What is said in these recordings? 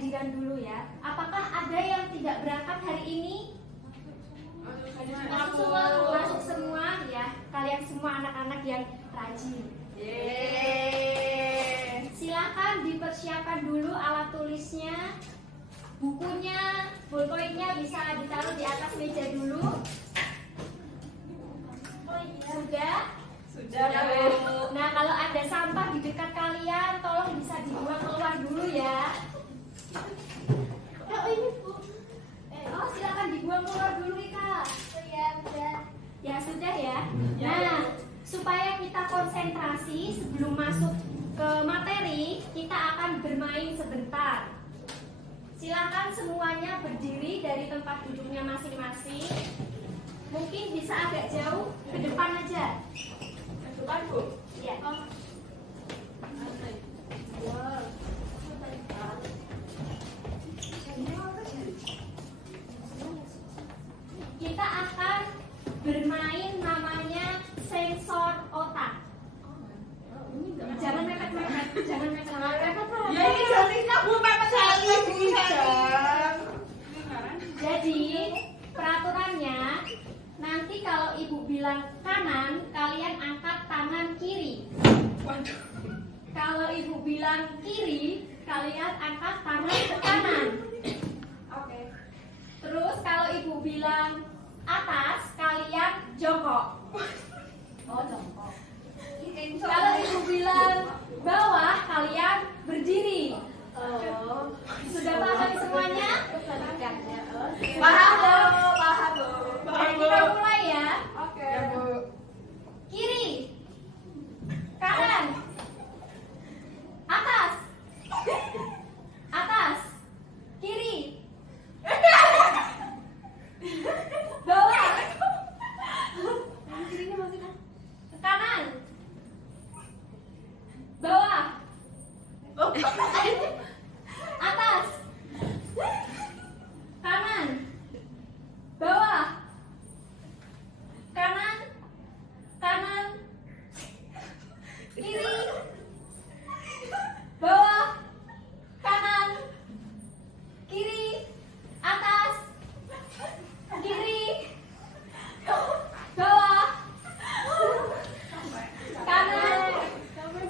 kehadiran dulu ya. Apakah ada yang tidak berangkat hari ini? Masuk semua ya. Kalian semua anak-anak yang rajin. Silakan dipersiapkan dulu alat tulisnya, bukunya, ballpointnya bisa ditaruh di atas meja dulu. Sudah. Nah, kalau ada sampah di dekat kalian, tolong bisa dibuang keluar dulu ya. Oh ini Bu. Oh silakan dibuang keluar dulu Ika. Ya sudah ya. Nah, supaya kita konsentrasi sebelum masuk ke materi, kita akan bermain sebentar. Silakan semuanya berdiri dari tempat duduknya masing-masing. Mungkin bisa agak jauh ke depan aja. Ke depan Bu? Iya. Kita akan bermain namanya sensor otak. Jangan mepet-mepet, jangan mepet-mepet. Ya ini jadinya Bu mepet lagi. Jadi peraturannya, nanti kalau Ibu bilang kanan, kalian angkat tangan kiri. Waduh. Kalau Ibu bilang kiri, kalian angkat tangan ke kanan. Oke. Terus kalau Ibu bilang atas, kalian jongkok. Oh, jongkok. Kalau Ibu bilang bawah, kalian berdiri. Oh. Sudah paham semuanya? Paham Bu, paham Bu. Jadi kita mulai ya. Oke. Ya Bu. Kiri, kanan, atas, atas, kiri, bawah, kanan, bawah, atas, kanan, bawah, kanan, kanan, kiri, bawah, kanan, kiri, atas, kiri, bawah, kanan,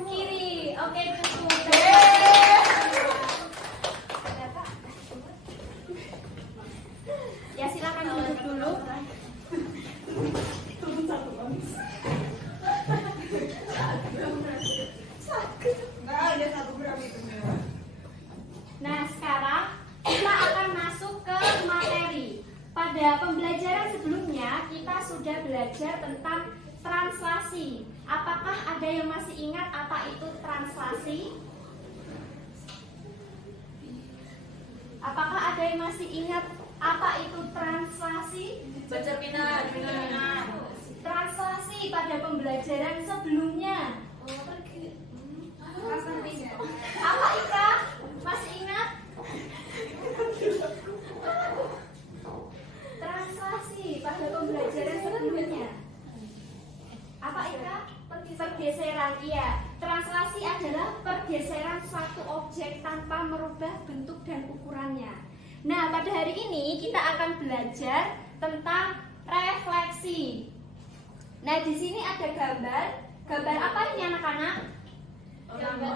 kiri. Oke, cukup. Ya silakan duduk dulu. Nah, sekarang kita akan masuk ke materi. Pada pembelajaran sebelumnya, kita sudah belajar tentang translasi. Apakah ada yang masih ingat apa itu translasi? Apakah ada yang masih ingat apa itu translasi? Bercerminan. Translasi pada pembelajaran sebelumnya. Apa Ika? Masih ingat? Translasi pada pembelajaran sebelumnya. Apa Ika? Pergeseran. Iya. Translasi adalah pergeseran suatu objek tanpa merubah bentuk dan ukurannya. Nah, pada hari ini kita akan belajar tentang refleksi. Nah, di sini ada gambar. Gambar apa ini anak-anak? Gambar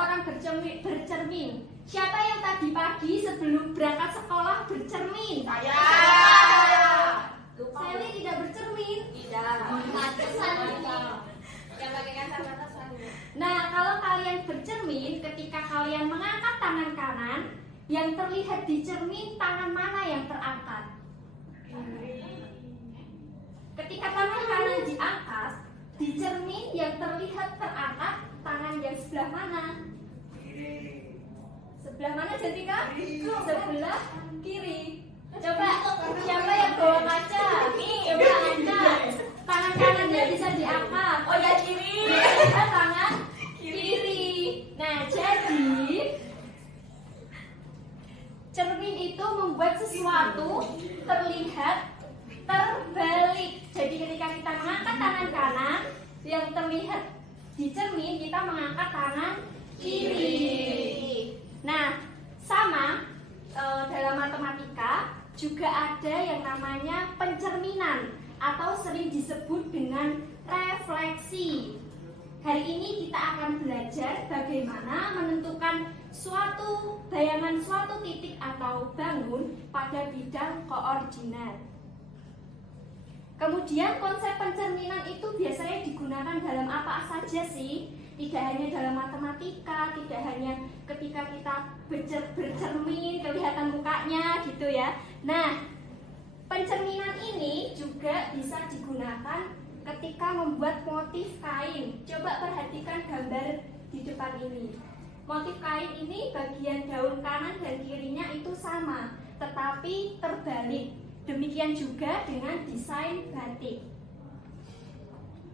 orang bercermin. Siapa yang tadi pagi sebelum berangkat sekolah bercermin? Saya. Sally tidak bercermin. Tidak. Yang pakai kacamata saya. Nah, kalau kalian bercermin, ketika kalian mengangkat tangan kanan, yang terlihat di cermin tangan mana yang terangkat? Ketika tangan kanan diangkat, di cermin yang terlihat terangkat tangan yang sebelah mana? Sebelah mana Jantika? Sebelah kiri. Coba siapa yang bawa kaca? Coba angkat. Tangan kanannya bisa diangkat. Oh ya kiri. Tangan kiri. Nah, jadi cermin itu membuat sesuatu terlihat terbalik. Jadi ketika kita mengangkat tangan kanan, yang terlihat di cermin kita mengangkat tangan kiri. Nah, sama dalam matematika juga ada yang namanya pencerminan atau sering disebut dengan refleksi. Hari ini kita akan belajar bagaimana menentukan suatu bayangan suatu titik atau bangun pada bidang koordinat. Kemudian konsep pencerminan itu biasanya digunakan dalam apa saja sih? Tidak hanya dalam matematika, tidak hanya ketika kita bercermin kelihatan mukanya gitu ya. Nah, pencerminan ini juga bisa digunakan ketika membuat motif kain. Coba perhatikan gambar di depan ini. Motif kain ini bagian daun kanan dan kirinya itu sama, tetapi terbalik. Demikian juga dengan desain batik.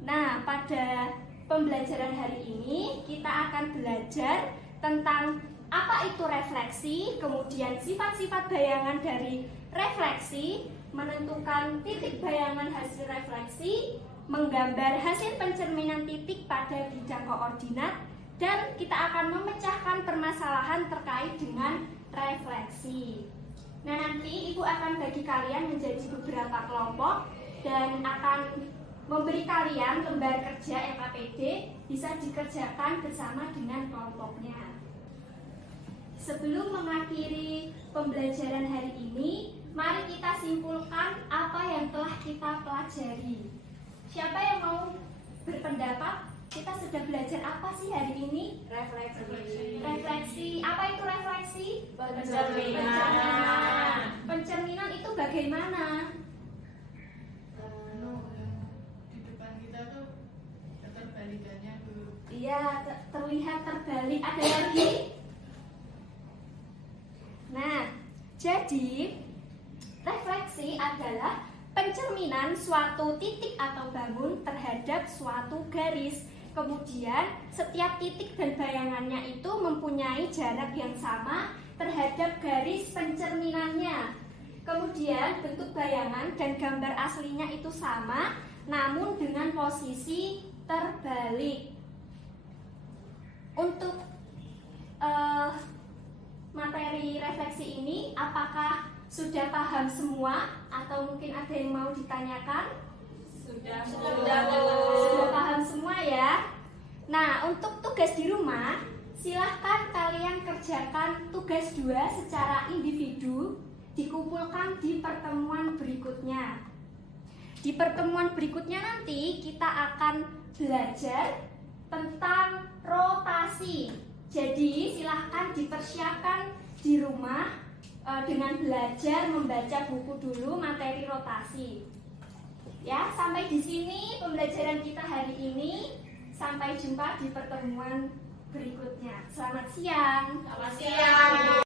Nah, pada pembelajaran hari ini kita akan belajar tentang apa itu refleksi, kemudian sifat-sifat bayangan dari refleksi, menentukan titik bayangan hasil refleksi, menggambar hasil pencerminan titik pada bidang koordinat, dan kita akan memecahkan permasalahan terkait dengan refleksi. Nah, nanti Ibu akan bagi kalian menjadi beberapa kelompok dan akan memberi kalian lembar kerja LKPD bisa dikerjakan bersama dengan kelompoknya. Sebelum mengakhiri pembelajaran hari ini, mari kita simpulkan apa yang telah kita pelajari. Siapa yang mau berpendapat? Kita sudah belajar apa sih hari ini? Refleksi. Apa itu refleksi? Pencerminan. Pencerminan itu bagaimana? Di depan kita tuh keterbalikannya tuh. Iya, terlihat terbalik. Ada lagi? Nah, jadi refleksi adalah pencerminan suatu titik atau bangun terhadap suatu garis. Kemudian setiap titik dan bayangannya itu mempunyai jarak yang sama terhadap garis pencerminannya. Kemudian bentuk bayangan dan gambar aslinya itu sama, namun dengan posisi terbalik. Untuk materi refleksi ini, apakah sudah paham semua atau mungkin ada yang mau ditanyakan? Sudah Paham semua ya. Nah, untuk tugas di rumah, silahkan kalian kerjakan tugas 2 secara individu, dikumpulkan di pertemuan berikutnya. Di pertemuan berikutnya nanti kita akan belajar tentang rotasi. Jadi silahkan dipersiapkan di rumah dengan belajar membaca buku dulu materi rotasi. Ya, sampai di sini pembelajaran kita hari ini. Sampai jumpa di pertemuan berikutnya. Selamat siang. Selamat siang.